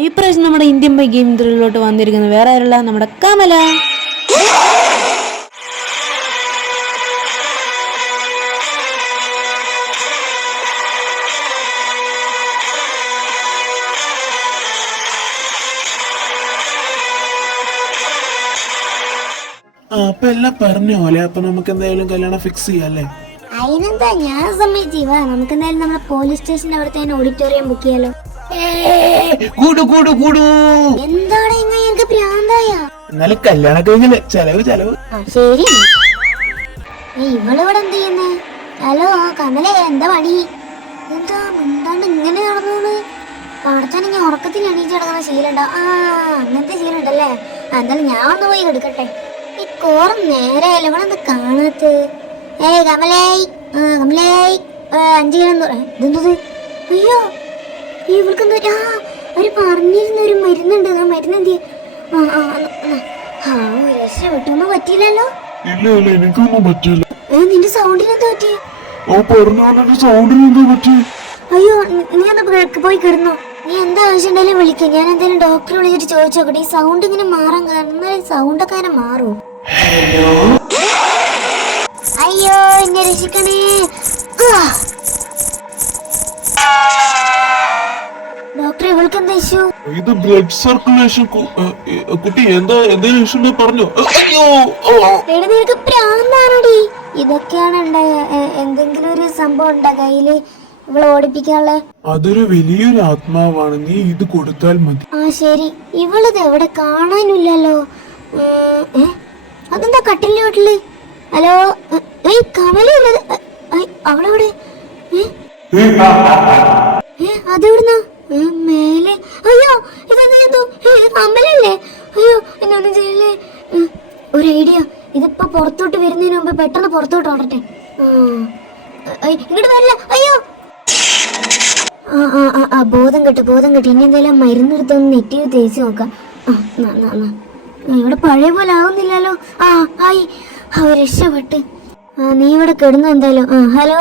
ഇപ്രാവശ്യം നമ്മുടെ Indian by game ത്രില്ലിലോട്ട് വന്നിരിക്കുന്നത് വേറെ ആരല്ല, നമ്മുടെ കമല. അപ്പൊ എല്ലാം പറഞ്ഞ പോലെ അപ്പൊ നമുക്ക് എന്തായാലും കല്യാണം ഫിക്സ് ചെയ്യാല്ലേ? അതിനെന്താ, ഞാൻ സമ്മതിച്ചു. വാ, നമുക്ക് എന്തായാലും നമ്മുടെ പോലീസ് സ്റ്റേഷന്റെ അവിടുത്തെ ഓഡിറ്റോറിയം ബുക്ക് ചെയ്യാലോ. എന്താണ് ഇങ്ങനെ പ്രാന്തായ? എന്നാലും കല്യാണം കഴിഞ്ഞല്ലേ, ചെലവ് ചെലവ്. ശരി, ഇവളിവിടെ എന്ത് ചെയ്യുന്നേ? ഹലോ കമലേ, എന്താ പണി? എന്താ മിണ്ടാണ്ട് ഇങ്ങനെ നടന്നു? പടച്ചാണെങ്കിൽ ഉറക്കത്തിൽ എണീച്ച് കിടക്കുന്ന ശീലണ്ടോ? അങ്ങനത്തെ ശീലമുണ്ടല്ലേ. എന്തായാലും ഞാൻ ഒന്ന് പോയി എടുക്കട്ടെ. ഈ കോറം നേരെയല്ലോ, ഇവളെന്താ കാണാത്ത? കമലേയ് കമലേയ് 5 കിലോ ഇതെന്തത്? അയ്യോ, ഇവൾക്കെന്താ? അവര് പറഞ്ഞിരുന്ന ഒരു മരുന്നുണ്ട്. ആ മരുന്ന് എന്ത്? രക്ഷപ്പെട്ടൊന്നും പറ്റിയില്ലല്ലോ. ഇല്ല ഇല്ല, എനിക്കൊന്നും പറ്റില്ല. നിന്റെ സൗണ്ടിനെന്താ പറ്റി? സൗണ്ടിനെന്താ പറ്റി? അയ്യോ, നീ ഒന്ന് പോയി കിടന്നോ. നീ എന്താ ആവശ്യം ഉണ്ടെങ്കിലും വിളിക്കാം. ഞാൻ എന്തായാലും ഡോക്ടറെ വിളിച്ചിട്ട് ചോദിച്ചു നോക്കട്ടെ. ഈ സൗണ്ട് ഇങ്ങനെ മാറാൻ കാരണം സൗണ്ടൊക്കെ അങ്ങനെ മാറും. അയ്യോ, എന്നെ രക്ഷിക്കണേ. ഡോക്ടർ, ഇവൾക്ക് എന്താ ഇഷ്യൂ? ഇത് ബ്ലഡ് സർക്കുലേഷൻ. കുട്ടി എന്തെങ്കിലും ഇഷ്യൂ പറഞ്ഞു? നിനക്ക് പ്രാന്താണോടി? ഇതൊക്കെയാണ് ഉണ്ടായ? എന്തെങ്കിലും ഒരു സംഭവം ഉണ്ടാ കയ്യില് ഇവളെ ഓടിപ്പിക്കാനുള്ള? അതൊരു വലിയൊരു ആത്മാവാണ്, നീ ഇത് കൊടുത്താൽ മതി. ശരി. ഇവളത് എവിടെ കാണാനില്ലല്ലോ. അതെന്താ കട്ടിലിന്റെ വീട്ടില്? ഹലോ, കമല അവളെവിടെ? അതെവിടുന്ന? മേലെ. അയ്യോ, ഇതെന്തോ കമലല്ലേ? അയ്യോ, എന്നൊന്നും ചെയ്യല്ലേ. ഒരു ഐഡിയ, ഇതിപ്പോ പുറത്തോട്ട് വരുന്നതിന് മുമ്പ് പെട്ടെന്ന് പുറത്തോട്ട് ഓടട്ടെ. ഇങ്ങോട്ട് വരില്ല. അയ്യോ, ബോധം കിട്ടി. ഇനി എന്തായാലും മരുന്നെടുത്തൊന്ന് നെറ്റിയിൽ തേച്ച് നോക്കാം. ഇവിടെ പഴയ പോലെ ആവുന്നില്ലല്ലോ. ആയി, രക്ഷപ്പെട്ട്. നീ ഇവിടെ കിടന്നു എന്തായാലും. ഹലോ.